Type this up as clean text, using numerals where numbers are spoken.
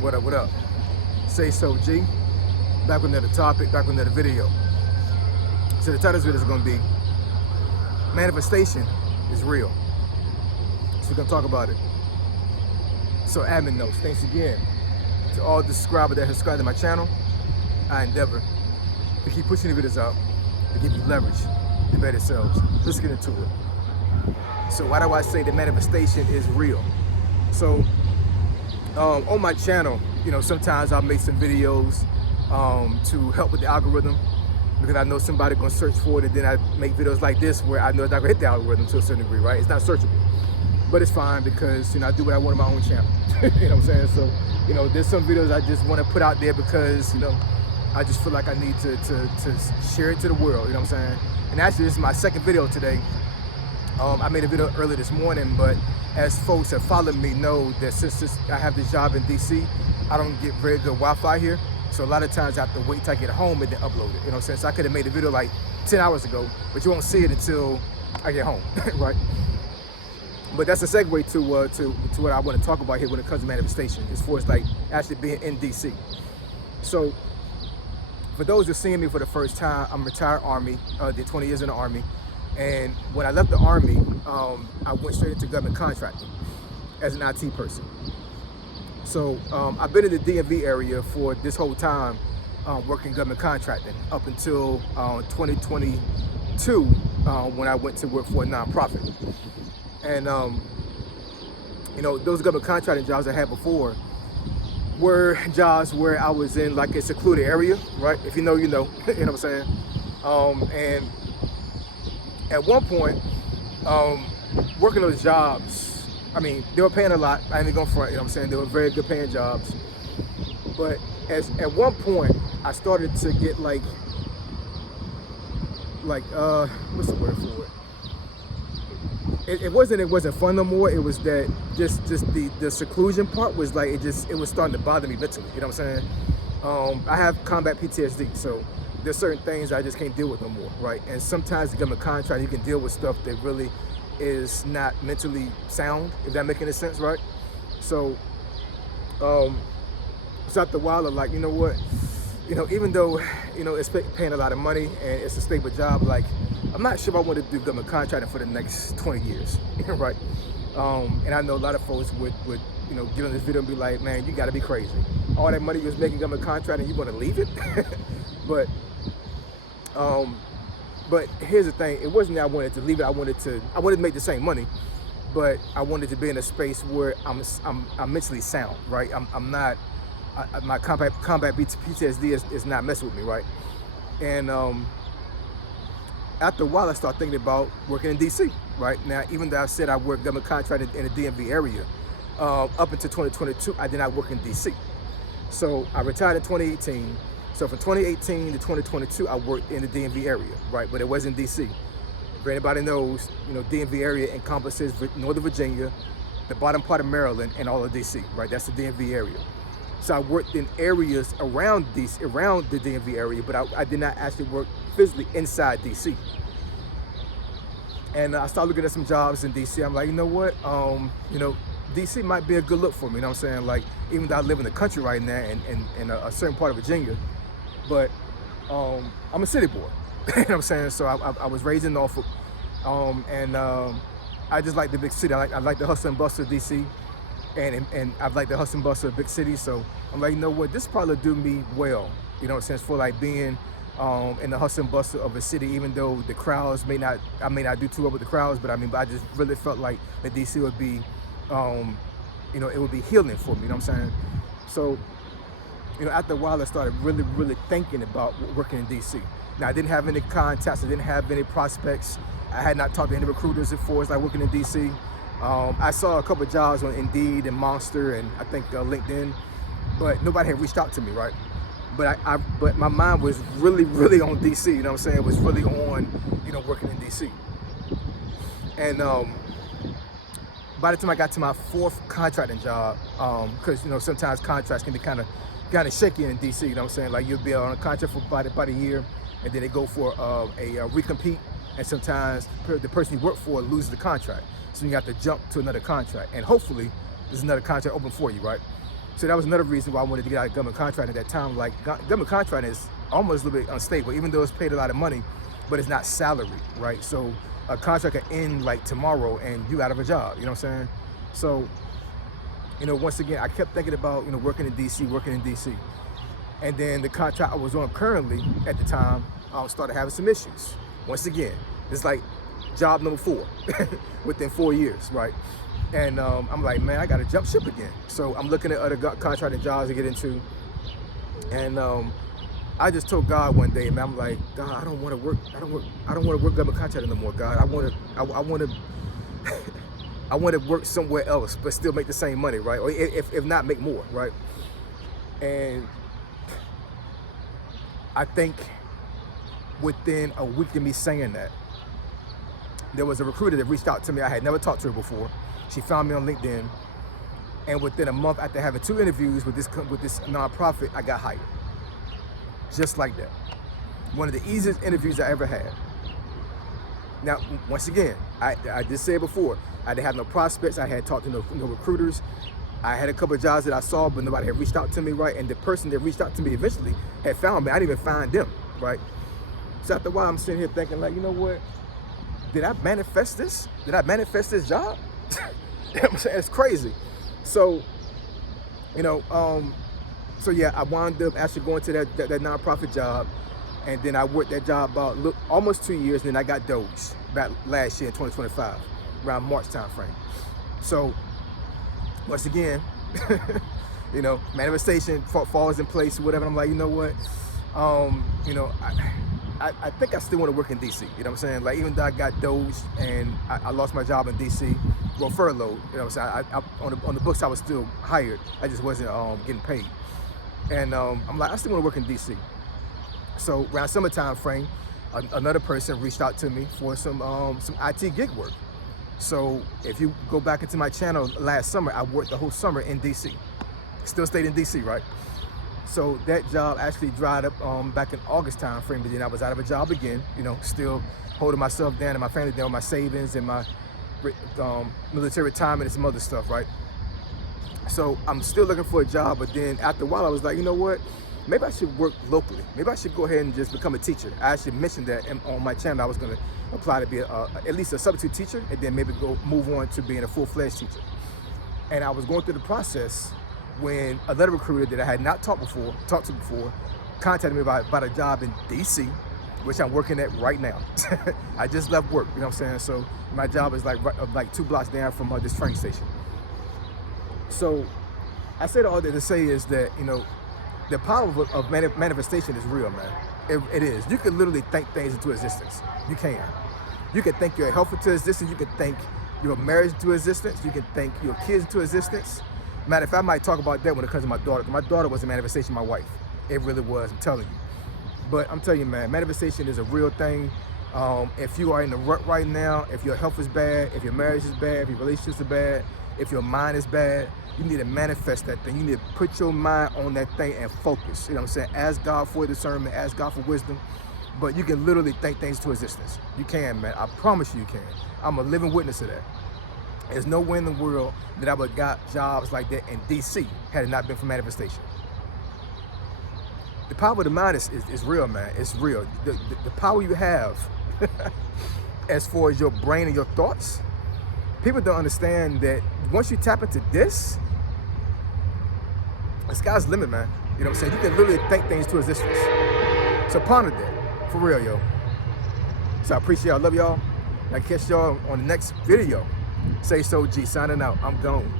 What up, what up? Say so, G. Back with another topic, back with another video. So the title of this video is going to be Manifestation is Real. So we're going to talk about it. So admin notes, thanks again to all the subscribers that have subscribed to my channel. I endeavor to keep pushing the videos out to give you leverage to better yourselves. Let's get into it. So why do I say that manifestation is real? So on my channel, sometimes I'll make some videos to help with the algorithm, because I know somebody's gonna search for it, and then I make videos like this where I know it's not gonna hit the algorithm to a certain degree, right? It's not searchable, but it's fine because I do what I want on my own channel. You know what I'm saying? So there's some videos I just want to put out there because I just feel like I need to share it to the world. You know what I'm saying? And actually, this is my second video today. I made a video earlier this morning, but as folks that followed me know that since I have this job in DC, I don't get very good Wi-Fi here. So a lot of times I have to wait till I get home and then upload it. You know what I'm saying? So I could have made a video like 10 hours ago, but you won't see it until I get home, right? But that's a segue to what I want to talk about here when it comes to manifestation, as far as like actually being in DC. So for those who are seeing me for the first time, I'm a retired Army, did 20 years in the Army. And when I left the Army, I went straight into government contracting as an IT person. So I've been in the DMV area for this whole time, working government contracting up until 2022, when I went to work for a nonprofit. And those government contracting jobs I had before were jobs where I was in like a secluded area, right? If you know, you know. You know what I'm saying? And at one point, working those jobs, I mean, they were paying a lot. I ain't even gonna front, you know what I'm saying? They were very good paying jobs. But at one point, I started to get like what's the word for it? It wasn't fun no more. It was that just the seclusion part was like, it was starting to bother me mentally. You know what I'm saying? I have combat PTSD, so there's certain things I just can't deal with no more, right? And sometimes the government contract, you can deal with stuff that really is not mentally sound, if that makes any sense, right? So it's after a while of like, you know what, even though it's paying a lot of money and it's a stable job, like I'm not sure if I want to do government contracting for the next 20 years, right? And I know a lot of folks would get on this video and be like, man, you got to be crazy. All that money you was making government contracting, you want to leave it? But here's the thing: it wasn't that I wanted to leave it. I wanted to make the same money, but I wanted to be in a space where I'm mentally sound, right? I'm not. My combat PTSD is not messing with me, right? And after a while, I started thinking about working in DC, right? Now, even though I said I worked government contracting in the DMV area, up until 2022, I did not work in DC. So I retired in 2018. So from 2018 to 2022, I worked in the DMV area, right? But it wasn't DC. If anybody knows, DMV area encompasses Northern Virginia, the bottom part of Maryland, and all of DC, right? That's the DMV area. So I worked in areas around the DMV area, but I did not actually work physically inside DC. And I started looking at some jobs in DC. I'm like, you know what? DC might be a good look for me. You know what I'm saying? Like, even though I live in the country right now in a certain part of Virginia, but I'm a city boy. You know what I'm saying? So I was raised in Norfolk, and I just like the big city. I like the hustle and bustle of DC, and I like the hustle and bustle of big cities. So I'm like, you know what? This probably do me well. You know what I'm saying? For like being in the hustle and bustle of a city, even though the crowds I may not do too well with the crowds, but I just really felt like that DC would be, it would be healing for me. You know what I'm saying? So, after a while, I started really, really thinking about working in DC. Now, I didn't have any contacts. I didn't have any prospects. I had not talked to any recruiters before, like working in DC. I saw a couple of jobs on Indeed and Monster and I think LinkedIn, but nobody had reached out to me, right? But my mind was really, really on DC. You know what I'm saying? It was really on, working in DC. And by the time I got to my fourth contracting job, because sometimes contracts can be kind of shaky in DC. You know what I'm saying? Like, you'll be on a contract for about a year, and then they go for a recompete, and sometimes the person you work for loses the contract, so you have to jump to another contract, and hopefully there's another contract open for you, right? So that was another reason why I wanted to get out of government contracting at that time. Like, government contracting is almost a little bit unstable, even though it's paid a lot of money, but it's not salary, right? So a contract can end like tomorrow and you out of a job, you know what I'm saying? So, you know, once again, I kept thinking about, you know, working in DC. And then the contract I was on currently at the time, I started having some issues. Once again, it's like job number 4 within 4 years, right? And I'm like, man, I got to jump ship again. So I'm looking at other contracting jobs to get into. And I just told God one day, man, I'm like, God, I don't want to work. I don't want to work government contracting no more, God. I want to work somewhere else, but still make the same money, right? Or if not, make more, right? And I think within a week of me saying that, there was a recruiter that reached out to me. I had never talked to her before. She found me on LinkedIn, and within a month after having 2 interviews with this nonprofit, I got hired. Just like that. One of the easiest interviews I ever had. Now, once again, I just said before, I didn't have no prospects. I had talked to no recruiters. I had a couple of jobs that I saw, but nobody had reached out to me, right? And the person that reached out to me eventually had found me. I didn't even find them, right? So after a while, I'm sitting here thinking, like, you know what? Did I manifest this? Did I manifest this job? You know what I'm saying? It's crazy. So, you know, so yeah, I wound up actually going to that nonprofit job, and then I worked that job about almost 2 years, and then I got dosed back last year in 2025, around March time frame. So once again, you know, manifestation falls in place or whatever. I'm like, you know what? You know, I think I still want to work in DC. You know what I'm saying? Like, even though I got dosed and I lost my job in DC, well, furloughed. You know what I'm saying? On the books, I was still hired. I just wasn't getting paid. And I'm like, I still want to work in DC. So around summertime frame, another person reached out to me for some IT gig work. So if you go back into my channel last summer, I worked the whole summer in DC. Still stayed in DC, right? So that job actually dried up back in August time frame, but then I was out of a job again, you know, still holding myself down and my family down with my savings and my military retirement and some other stuff, right? So I'm still looking for a job, but then after a while I was like, you know what? Maybe I should work locally. Maybe I should go ahead and just become a teacher. I actually mentioned that on my channel. I was going to apply to be at least a substitute teacher, and then maybe move on to being a full-fledged teacher. And I was going through the process when another recruiter that I had not talked to before contacted me about a job in DC, which I'm working at right now. I just left work, you know what I'm saying? So my job is like 2 blocks down from this train station. So I said all that to say is that, you know, the power of manifestation is real, man. It is. You can literally think things into existence. You can. You can think your health into existence. You can think your marriage into existence. You can think your kids into existence. Matter of fact, I might talk about that when it comes to my daughter. My daughter was a manifestation of my wife. It really was, I'm telling you. But I'm telling you, man, manifestation is a real thing. If you are in the rut right now, if your health is bad, if your marriage is bad, if your relationships are bad, if your mind is bad, you need to manifest that thing. You need to put your mind on that thing and focus. You know what I'm saying? Ask God for discernment, ask God for wisdom. But you can literally think things to existence. You can, man. I promise you can. I'm a living witness of that. There's no way in the world that I would have got jobs like that in DC had it not been for manifestation. The power of the mind is real, man. It's real. The power you have as far as your brain and your thoughts, people don't understand that once you tap into this, the sky's the limit, man. You know what I'm saying? You can literally think things to existence. So ponder that. For real, yo. So I appreciate y'all. I love y'all. I catch y'all on the next video. Say so, G. Signing out. I'm gone.